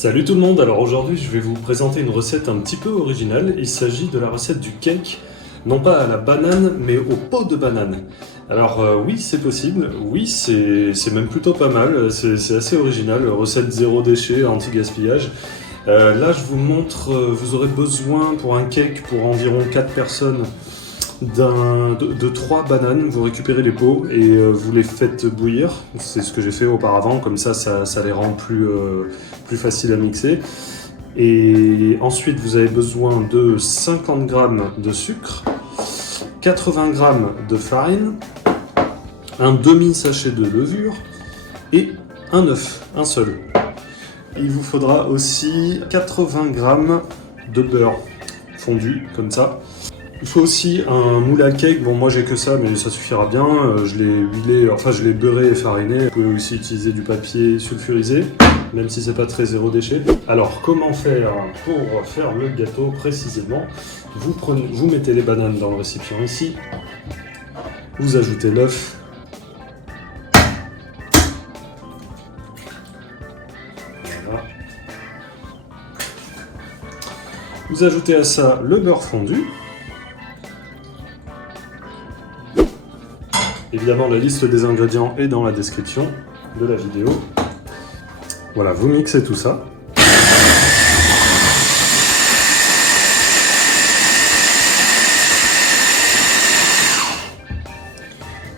Salut tout le monde, alors aujourd'hui je vais vous présenter une recette un petit peu originale. Il s'agit de la recette du cake, non pas à la banane, mais au pot de banane. Alors oui, c'est possible, oui, c'est même plutôt pas mal, c'est assez original, recette zéro déchet, anti-gaspillage. Là je vous montre, vous aurez besoin pour un cake pour environ 4 personnes de 3 bananes. Vous récupérez les peaux et vous les faites bouillir. C'est ce que j'ai fait auparavant, comme ça les rend plus faciles à mixer. Et ensuite vous avez besoin de 50 g de sucre, 80 g de farine, un demi-sachet de levure et un œuf, un seul. Il vous faudra aussi 80 g de beurre fondu, comme ça. Il faut aussi un moule à cake. Bon, moi j'ai que ça, mais ça suffira bien. Je l'ai huilé, enfin je l'ai beurré et fariné. Vous pouvez aussi utiliser du papier sulfurisé, même si c'est pas très zéro déchet. Alors, comment faire pour faire le gâteau précisément? Vous mettez les bananes dans le récipient ici. Vous ajoutez l'œuf. Voilà. Vous ajoutez à ça le beurre fondu. Évidemment, la liste des ingrédients est dans la description de la vidéo. Voilà, vous mixez tout ça.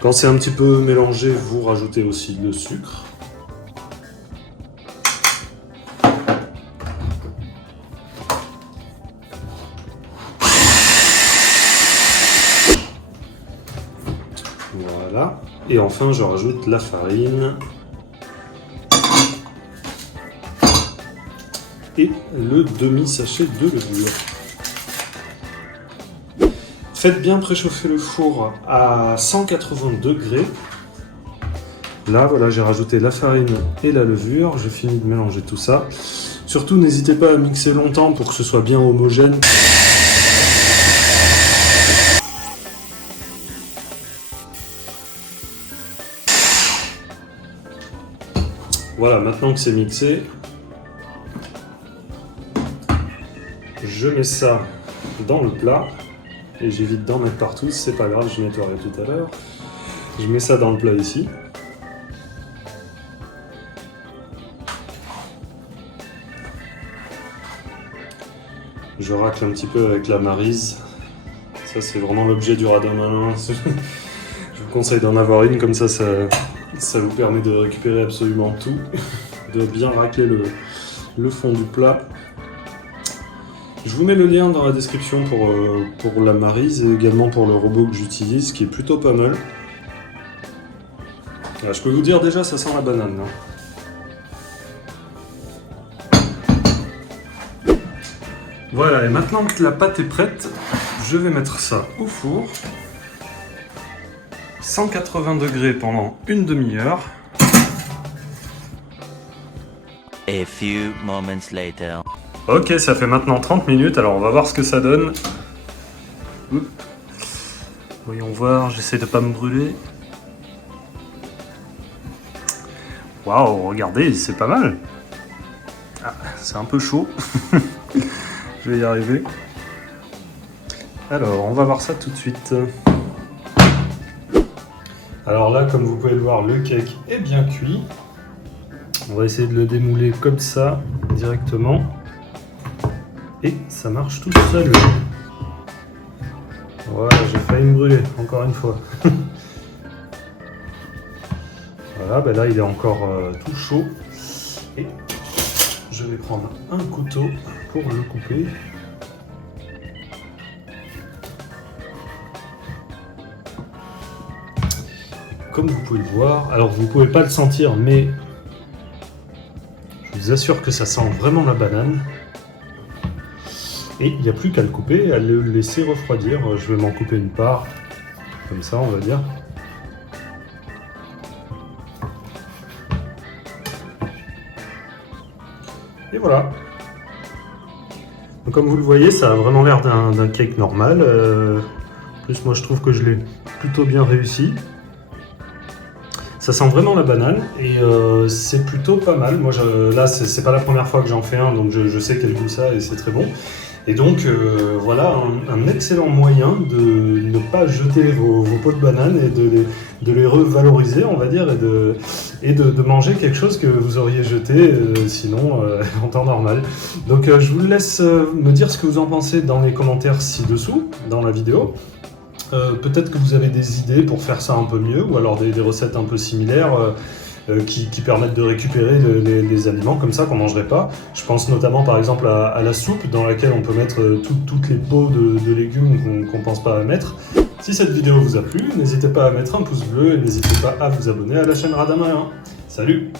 Quand c'est un petit peu mélangé, vous rajoutez aussi le sucre. Voilà. Et enfin, je rajoute la farine et le demi-sachet de levure. Faites bien préchauffer le four à 180 degrés. Là, voilà, j'ai rajouté la farine et la levure. Je finis de mélanger tout ça. Surtout, n'hésitez pas à mixer longtemps pour que ce soit bien homogène. Voilà, maintenant que c'est mixé, je mets ça dans le plat et j'évite d'en mettre partout, c'est pas grave, je nettoierai tout à l'heure. Je mets ça dans le plat ici. Je racle un petit peu avec la maryse. Ça, c'est vraiment l'objet du radamalin. Je vous conseille d'en avoir une, comme ça vous permet de récupérer absolument tout, de bien racler le fond du plat. Je vous mets le lien dans la description pour la maryse et également pour le robot que j'utilise, qui est plutôt pas mal. Là, je peux vous dire déjà, ça sent la banane. Voilà, et maintenant que la pâte est prête, je vais mettre ça au four. 180 degrés pendant une demi-heure. A few moments later. Ok, ça fait maintenant 30 minutes, alors on va voir ce que ça donne. Oups. Voyons voir, j'essaie de pas me brûler. Waouh, regardez, c'est pas mal. Ah, c'est un peu chaud. Je vais y arriver. Alors, on va voir ça tout de suite. Alors là, comme vous pouvez le voir, le cake est bien cuit. On va essayer de le démouler comme ça, directement. Et ça marche tout seul. Voilà, j'ai failli me brûler, encore une fois. Voilà, ben là il est encore tout chaud. Et je vais prendre un couteau pour le couper. Comme vous pouvez le voir, alors vous ne pouvez pas le sentir, mais je vous assure que ça sent vraiment la banane. Et il n'y a plus qu'à le couper et à le laisser refroidir. Je vais m'en couper une part, comme ça on va dire. Et voilà. Donc, comme vous le voyez, ça a vraiment l'air d'un cake normal. En plus, moi je trouve que je l'ai plutôt bien réussi. Ça sent vraiment la banane et c'est plutôt pas mal. Moi, là, c'est pas la première fois que j'en fais un, donc je sais quel goût ça et c'est très bon. Et donc, voilà un excellent moyen de ne pas jeter vos pots de banane et de les revaloriser, on va dire, et de manger quelque chose que vous auriez jeté sinon en temps normal. Donc, je vous laisse me dire ce que vous en pensez dans les commentaires ci-dessous, dans la vidéo. Peut-être que vous avez des idées pour faire ça un peu mieux, ou alors des recettes un peu similaires qui permettent de récupérer les aliments comme ça qu'on ne mangerait pas. Je pense notamment par exemple à la soupe dans laquelle on peut mettre toutes les peaux de légumes qu'on ne pense pas à mettre. Si cette vidéo vous a plu, n'hésitez pas à mettre un pouce bleu et n'hésitez pas à vous abonner à la chaîne Radamarin. Salut!